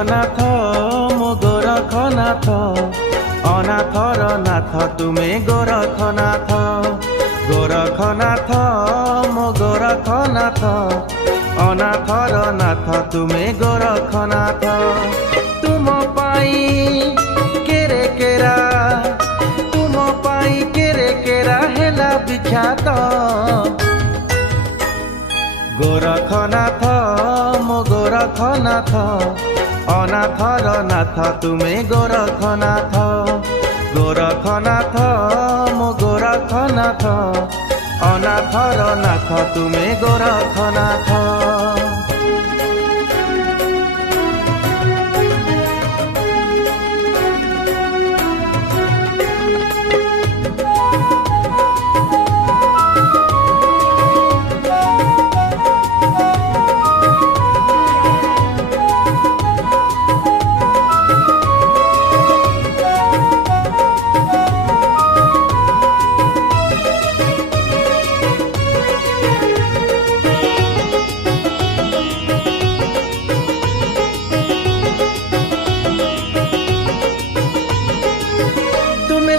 গোরখনাথ মো গোরখনাথ অনাথর নাথ তুমি গোরখনাথ গোরখনাথ মো গোরখনাথ অনাথর নাথ তুমি গোরখনাথ তুম পাই কেরে কেরা তুম পাই কেরে কেরা হেলা বিখ্যাত গোরখনাথ মো গোরখনাথ অনাথর নাথ তুমি গোরখনাথ গোরখনাথ মো গোরখনাথ অনাথর নাথ তুমি গোরখনাথ।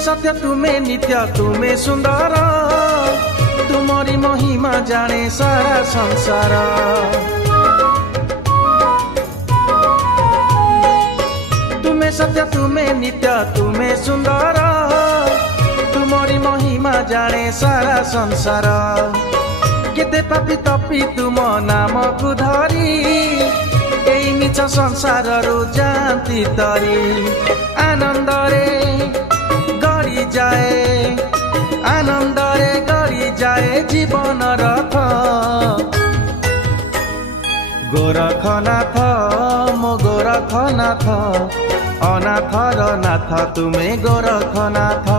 सत्य तुम्हें नित्य तुम्हें सुंदर तुम्हारी महिमा जाने सारा संसार तुम्हें सत्य तुम्हें नित्य तुम्हें सुंदर तुम्हारी महिमा जाने सारा संसार केते पापी तपी तुम नाम को धरी एई मिछ संसार रु जानती तरी आनंद रे जाए आनंदरे गड़ी जाए जीवन रथ गोरखनाथ मो गोरखनाथ अनाथर नाथ तुमे गोरखनाथ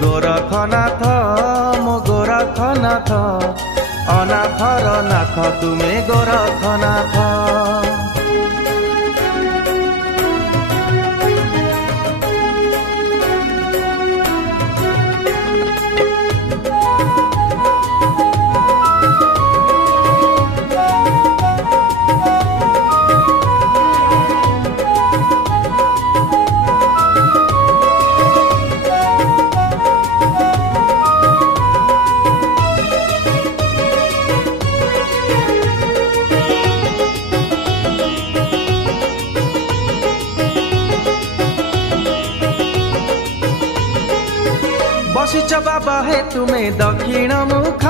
गोरखनाथ मो गोरखनाथ अनाथर नाथ तुमे गोरखनाथ। बसिच बाबा हे तुम्हें दक्षिण मुख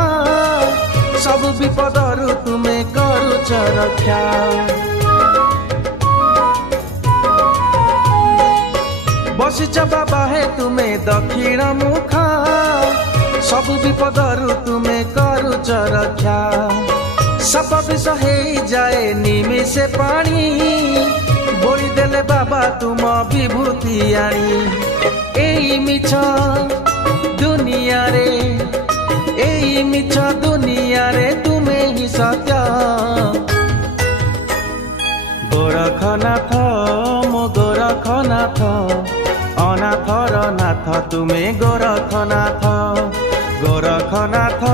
सब विपदरु तुम्हें करुच रक्षा बसिच बाबा हे तुम्हें दक्षिण मुख सब विपदरु तुम्हें करुच रक्षा सब विष हे जाए निमिषे पानी बोली देले बाबा तुम विभूति आनी एई मिछ दुनिया रे एई मिछ दुनिया रे तुम्हें ही सत्य गोरखनाथ मो गोरखनाथ अनाथर नाथ तुम्हें गोरखनाथ गोरखनाथ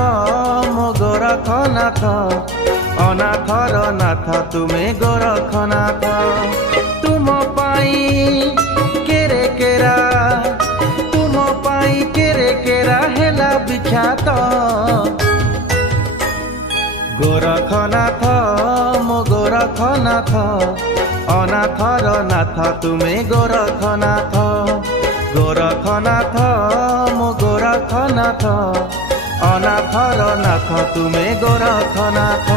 मो गोरखनाथ अनाथर नाथ तुम्हें गोरखनाथ तुम पाई केरे केरा तुम पाई केरे केरा हेला विख्यात गोरखनाथ मो गोरखनाथ अनाथर नाथ तुमे गोरखनाथ गोरखनाथ मो गोरखनाथ अनाथर नाथ तुमे गोरखनाथ।